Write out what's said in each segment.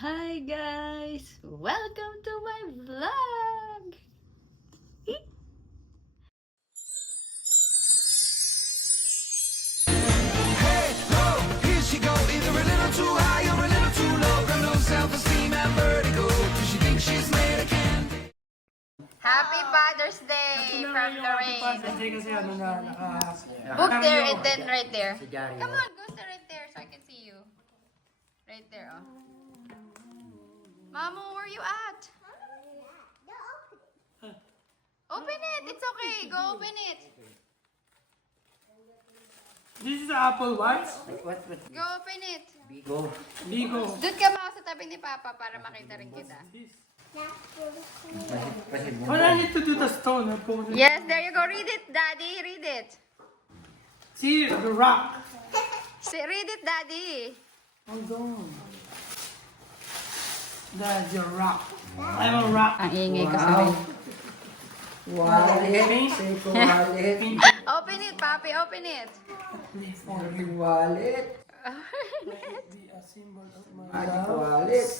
Hi guys! Welcome to my vlog! Hey, ho, here she go, either a little too high or a little too low. Got no self-esteem and vertigo. Does she think she's made of candy? Happy Father's Day from Lorraine. Kasi ano na, Book there and then right there. Come on, go to right there so I can see you. Right there, oh. Mama, where are you at? Open it. It's okay. Go open it. This is Apple Watch. Go open it. Bigo. Doon ka mga sa tabi ni Papa para makita rin kita. Well, I need to do the stone. Yes, there you go. Read it, Daddy. Read it. See, the rock. Read it, Daddy. Hold on. That's your rock. I'm a rock. Ang ingay ko sa Wallet. Wallet. Open it, Papi. Open it. Wallet. Be a symbol of my Magic love. wallet.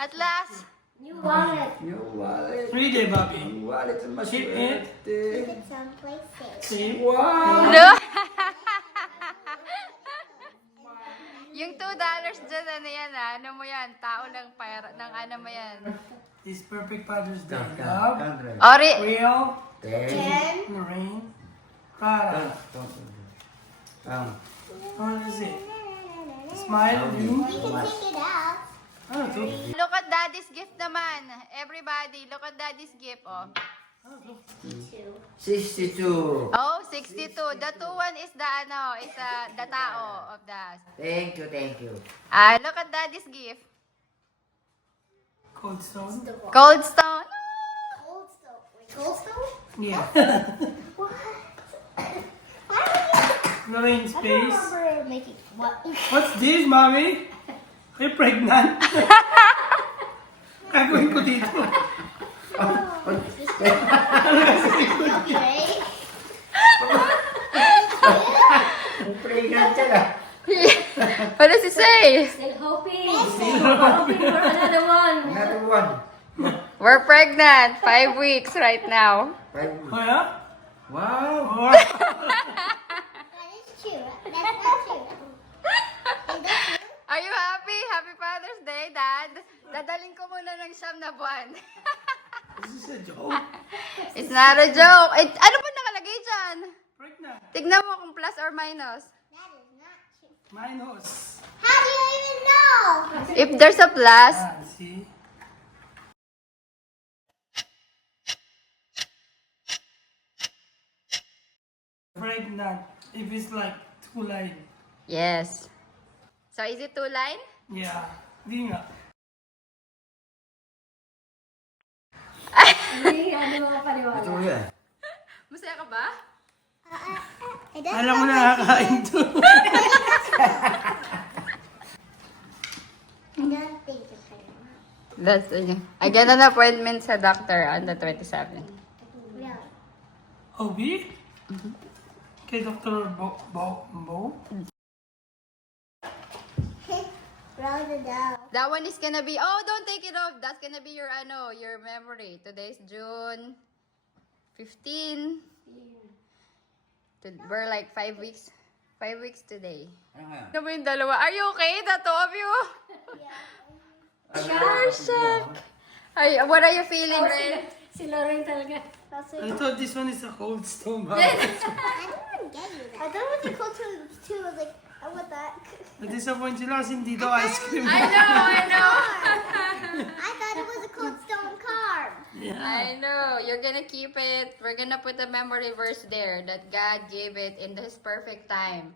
At last. New wallet. Read it, Bobby. New wallet ang Keep it. maswerte. See? Wow! No. Yung $2 dyan, ano yan ah? Ano mo yan? Tao lang pera, ng ano mo yan? This perfect Father's Day. Love. Ori, Real. Ten. Lorraine. Para. What is it? Smile. You. Ano to? look at Daddy's gift naman. Everybody, look at Daddy's gift, oh. 62. Oh, 62. The 2-1 is the ano, is the tao of the... Thank you. Look at Daddy's gift. Cold stone. Cold stone. Yeah. Lorraine's face. What's this, mommy? Are you pregnant? Gagawin ko dito. Pregnant siya ka. What does it say? Still hoping for another one. Another one. We're pregnant. 5 weeks right now. Oh, yeah? Wow! Oh, Are you happy? Happy Father's Day, Dad. Dadaling ko muna ng 9 na buwan. this is a joke. It's not a joke. Ano ba nakalagay dyan? Pregnant. Tignan mo kung plus or minus. Minus. If there's a plus, See? Pregnant. If it's like 2 line. yes. So is it 2 line? Yeah. Di nga. Hindi, ano mga paniwala. Ito yan. Masaya ka ba? Alam mo na nakakain to. That's I get an appointment sa doctor on the 27th. OB? Kay Dr. Bo? That one is gonna be, oh, don't take it off. That's gonna be your, your memory. Today's June 15. We're like 5 weeks. 5 weeks today. Ano nga? Ano ba yung dalawa? Are you okay? The two of you? Shark! What are you feeling, Ren? Si Lorraine talaga. I thought this one is a cold stone. I thought it was a cold too. I was like, I want that. Na-disappoint sila kasi hindi daw ice cream. I know. I thought it was a cold stone card. I know. You're gonna keep it. We're gonna put a memory verse there that God gave it in His perfect time.